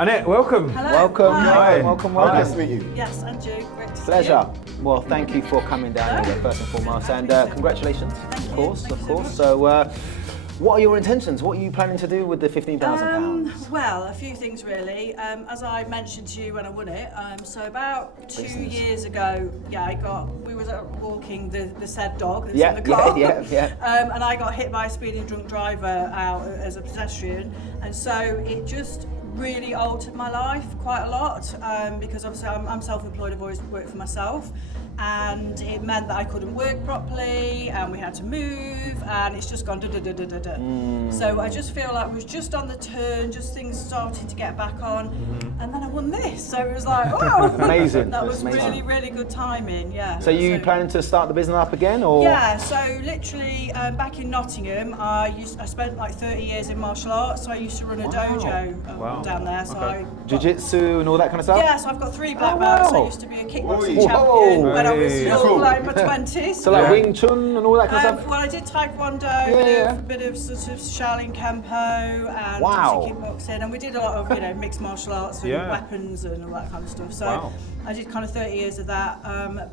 Annette, welcome. Hello. Welcome. Hi. Welcome. Nice to meet you. Yes, and you. Great to see Pleasure. Well, thank you for coming down here first and foremost, and congratulations, of course. So, what are your intentions? What are you planning to do with the £15,000? Well, a few things really. As I mentioned to you when I won it, so about 2 years ago, we was out walking the said dog that's in the car, and I got hit by a speeding drunk driver out as a pedestrian, and so it just really altered my life quite a lot, because obviously I'm self-employed, I've always worked for myself, and it meant that I couldn't work properly, and we had to move, and it's just gone da-da-da-da-da-da. So I just feel like it was just on the turn, just things starting to get back on, and then I won this, so it was like, wow! Amazing. That was amazing. really, really good timing, yeah. So you planning to start the business up again, or? Yeah, so literally back in Nottingham, I spent like 30 years in martial arts, so I used to run a dojo down there. So Jiu-jitsu and all that kind of stuff? Yeah, so I've got 3 black belts. I used to be a kickboxing champion when I was still like in my 20s. So like Wing Chun and all that kind of stuff? Well, I did Taekwondo, a bit of sort of Shaolin Kempo, and kickboxing, and we did a lot of mixed martial arts and weapons and all that kind of stuff. So I did kind of 30 years of that,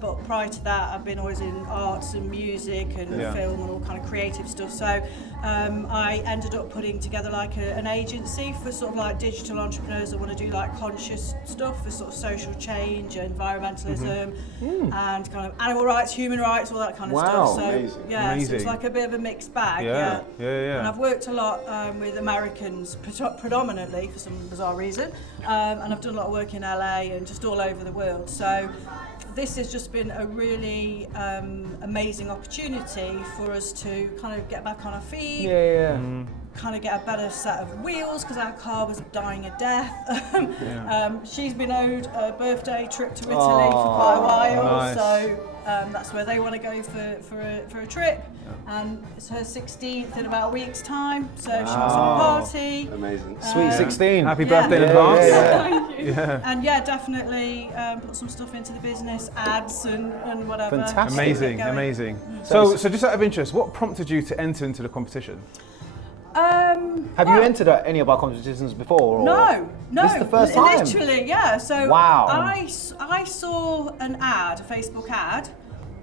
but prior to that I've been always in arts and music and film and all kind of creative stuff. So I ended up putting together like an agency for sort of like digital entrepreneurs that want to do like conscious stuff for sort of social change, environmentalism, and kind of animal rights, human rights, all that kind of stuff. So amazing. So it's like a bit of a mixed bag. And I've worked a lot with Americans predominantly for some bizarre reason, and I've done a lot of work in LA and just all over the world. So this has just been a really amazing opportunity for us to kind of get back on our feet, kind of get a better set of wheels because our car was dying a death. She's been owed a birthday trip to Italy for quite a while, so that's where they want to go for a trip, and it's her 16th in about a week's time, so she wants a party. Amazing. Sweet 16. Happy birthday in advance. Thank you. And definitely put some stuff into the business, ads and whatever. Fantastic. Amazing. So just out of interest, what prompted you to enter into the competition? Have you entered at any of our competitions before? Or? No. This is the first time? Literally, yeah. So I saw an ad, a Facebook ad,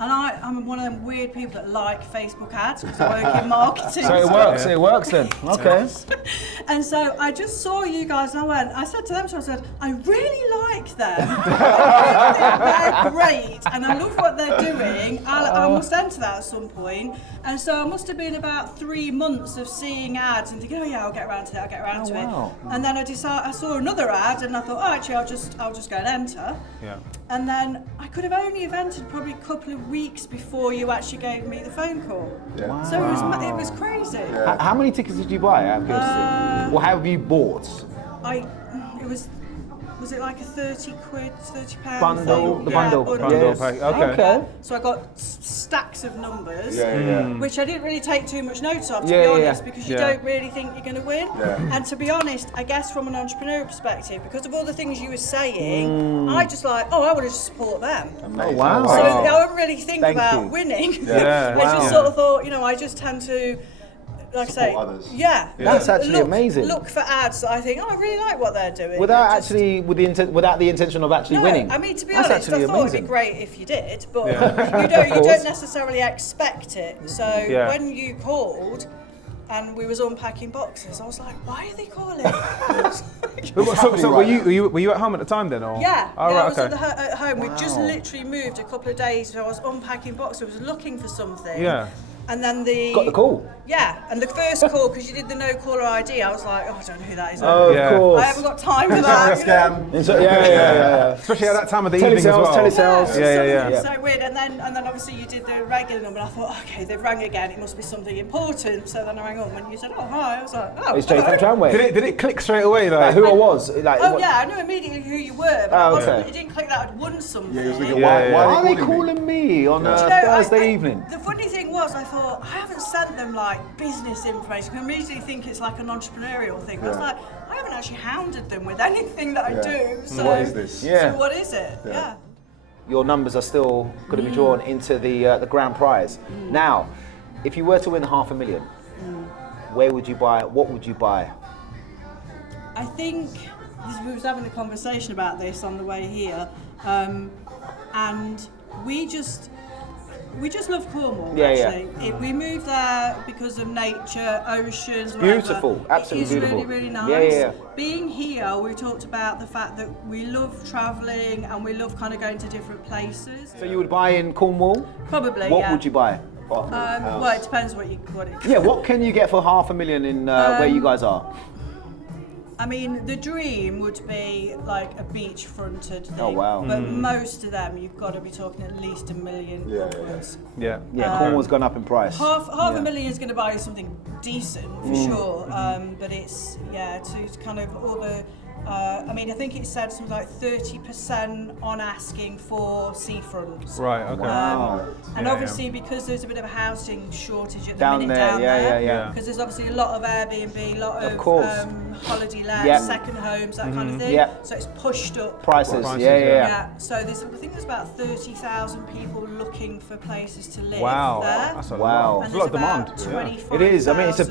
and I'm one of them weird people that like Facebook ads because I work in marketing. So it works then. Okay. And so I just saw you guys and I said to them, I really like them. I think they're great and I love what they're doing. I must enter that at some point. And so I must have been about 3 months of seeing ads and thinking, I'll get around to it, And then I saw another ad and I thought, actually I'll just go and enter. Yeah. And then I could have only entered probably a couple of weeks before you actually gave me the phone call. Yeah. Wow. So it was crazy. Yeah. How many tickets did you buy out of curiosity? Or have you bought? Was it like a £30, £30 bundle? thing? The bundle. Bundle pack. Okay. So I got stacks of numbers, which I didn't really take too much notice of, to be honest, because you don't really think you're going to win. Yeah. And to be honest, I guess from an entrepreneurial perspective, because of all the things you were saying, I just I want to just support them. Amazing. Oh, wow. So I don't really think about winning. Yeah. I just sort of thought, I just tend to, like I say, others. That's actually amazing. Look for ads that I think, I really like what they're doing. Without the intention of actually winning. I mean, to be honest, I thought it'd be great if you did, but you don't necessarily expect it. So when you called and we was unpacking boxes, I was like, why are they calling? So were you at home at the time then, or? I was at home. We'd just literally moved a couple of days, so I was unpacking boxes. I was looking for something. Yeah. And then got the call. Yeah, and the first call, because you did the no caller ID, I was like, I don't know who that is. Of course. I haven't got time for that. Scam. Especially at that time of the evening as well. Telesales. Yeah. So weird. And then obviously you did the regular number. And I thought, okay, they've rang again. It must be something important. So then I rang up when you said, hi. I was like, it's Jay from Tramway. Did it click straight away? Like who I was? I knew immediately who you were, but it didn't click that I'd won something. Yeah, he was thinking, why are they calling me on a Thursday evening? The funny thing was, I thought, I haven't sent them like business information. I immediately think it's like an entrepreneurial thing. But I was like, I haven't actually hounded them with anything that I do. So what is this? So what is it? Yeah. Your numbers are still going to be drawn into the grand prize. Now, if you were to win $500,000, where would you buy? What would you buy? I think we was having a conversation about this on the way here, and we just love Cornwall. Actually, we moved there because of nature, oceans. Beautiful, whatever. absolutely It's beautiful. really, really nice. Yeah. Being here, we talked about the fact that we love travelling and we love kind of going to different places. So you would buy in Cornwall? Probably. What would you buy? Well, it depends what it. Yeah, what can you get for $500,000 in where you guys are? I mean, the dream would be like a beach-fronted thing. Oh, wow. But most of them, you've got to be talking at least $1 million upwards. Yeah, Cornwall's gone up in price. Half a million is going to buy you something decent for sure. But it's to kind of all the. I mean, I think it said something like 30% on asking for seafronts. Right. Okay. Wow. And obviously, because there's a bit of a housing shortage at the Down minute there, down there, yeah. because there's obviously a lot of Airbnb, a lot of holiday lets, Yeah. second homes, that kind of thing. Yeah. So it's pushed up Prices, Prices, yeah. Yeah. So I think there's about 30,000 people looking for places to live Wow. there. That's a Wow. lot. And There's a lot of there's demand. about 25,000. It is. I mean, it's a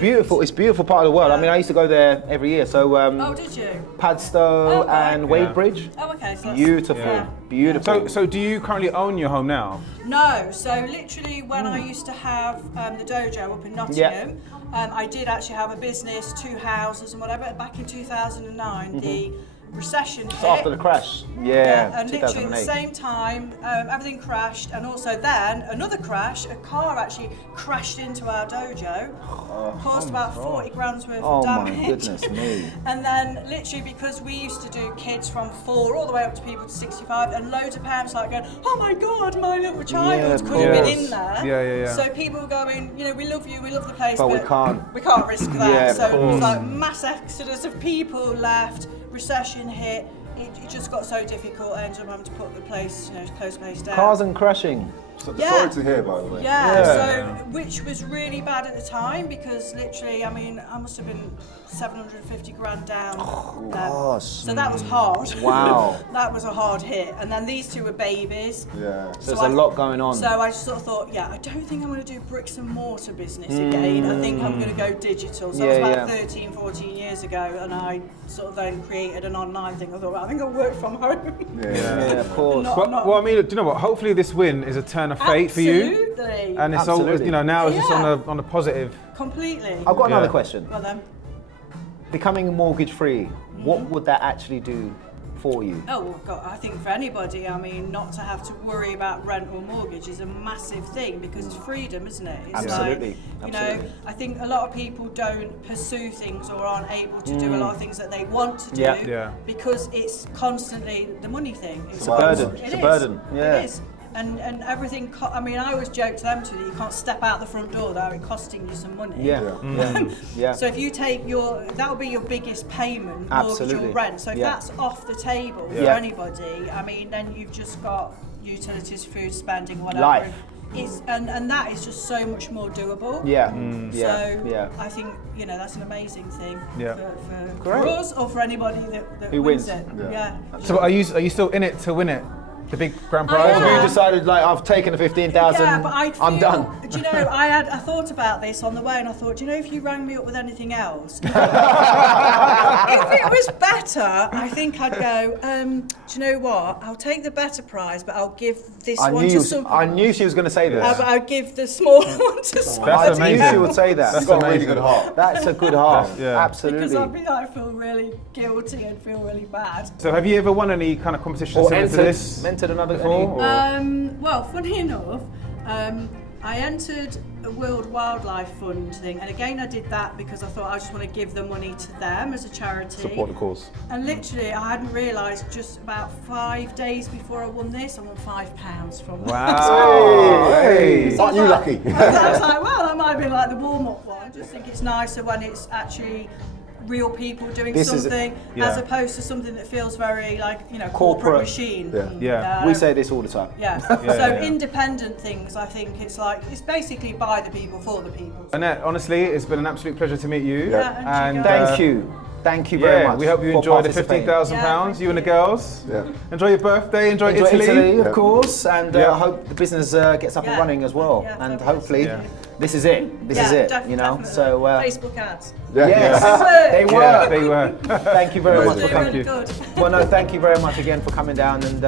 beautiful part of the world. I mean, I used to go there every year. So Oh, did you? Padstow and Wadebridge. Oh, okay. So that's, Beautiful, yeah. beautiful. So do you currently own your home now? No, so literally when I used to have the dojo up in Nottingham, I did actually have a business, 2 houses and whatever. Back in 2009, the recession hit. After the crash, yeah, And literally at the 2008. same time, everything crashed, and also then another crash. A car actually crashed into our dojo, caused about 40 grand's worth Oh of my damage. goodness me. And then literally because we used to do kids from 4 all the way up to people to 65, and loads of parents like going, oh my God, my little child could have been in there. Yeah. So people were going, you know, we love you, we love the place, But we can't risk that. Yeah, So of it was course. like mass exodus of people left, recession hit, it just got so difficult. I ended up having to put the place, close the place down. Cars and crashing. Sorry to hear, by the way. So which was really bad at the time because literally, I mean, I must have been 750 grand down. Gosh. So that was hard. Wow. That was a hard hit. And then these 2 were babies. Yeah. So there's a lot going on. So I just sort of thought, I don't think I'm going to do bricks and mortar business again. I think I'm going to go digital. So that was about 13, 14 years ago, and I sort of then created an online thing. I thought, well, I think I'll work from home. Yeah, of course. Well, I mean, do you know what? Hopefully this win is a turn of fate for you. Absolutely. And it's all, now it's just on a positive. Completely. I've got another question. Well then. Becoming mortgage free, what would that actually do for you? Oh, well, God, I think for anybody, I mean, not to have to worry about rent or mortgage is a massive thing because it's freedom, isn't it? It's Absolutely. like, I think a lot of people don't pursue things or aren't able to do a lot of things that they want to do because it's constantly the money thing. It's a burden. It's a burden. Yeah. It is. And everything, I mean, I always joke to them too that you can't step out the front door without it costing you some money. Yeah. So if you take that'll be your biggest payment, mortgage or rent. So if that's off the table for anybody, I mean, then you've just got utilities, food, spending, whatever. Life. And that is just so much more doable. So I think that's an amazing thing for us or for anybody that who wins it. So are you still in it to win it? The big grand prize? Or have you decided, like, I've taken the 15,000, Yeah, but I'm done? Do you know, I thought about this on the way and I thought, do you know, if you rang me up with anything else, if it was better, I think I'd go, do you know what, I'll take the better prize, but I'll give this one to some... I knew she was going to say this. But I'd give the small one to somebody. I knew she would say that. You've got a really good heart. That's a good heart, absolutely. Because I feel really guilty and feel really bad. So have you ever won any kind of competition similar to this? Entered another before? Well, funny enough, I entered a World Wildlife Fund thing, and again I did that because I thought I just want to give the money to them as a charity. Support the cause. And literally, I hadn't realised just about 5 days before I won this, I won £5 from them. Wow! Hey. Aren't you lucky? I was like, well, that might have been like the warm-up one. I just think it's nicer when it's actually real people doing something as opposed to something that feels very like corporate machine. We say this all the time. Independent things, I think it's basically by the people for the people. Annette, honestly, it's been an absolute pleasure to meet you. And Thank you very much. We hope you enjoy the £15,000. You and the girls. Enjoy your birthday. Enjoy Italy, Italy. of course, and I hope the business gets up and running as well. And hopefully this is it. This is it. You know. Definitely. So Facebook ads. yes, they were. Yeah, they were. Thank you very much for Really coming. good. Well, no, thank you very much again for coming down and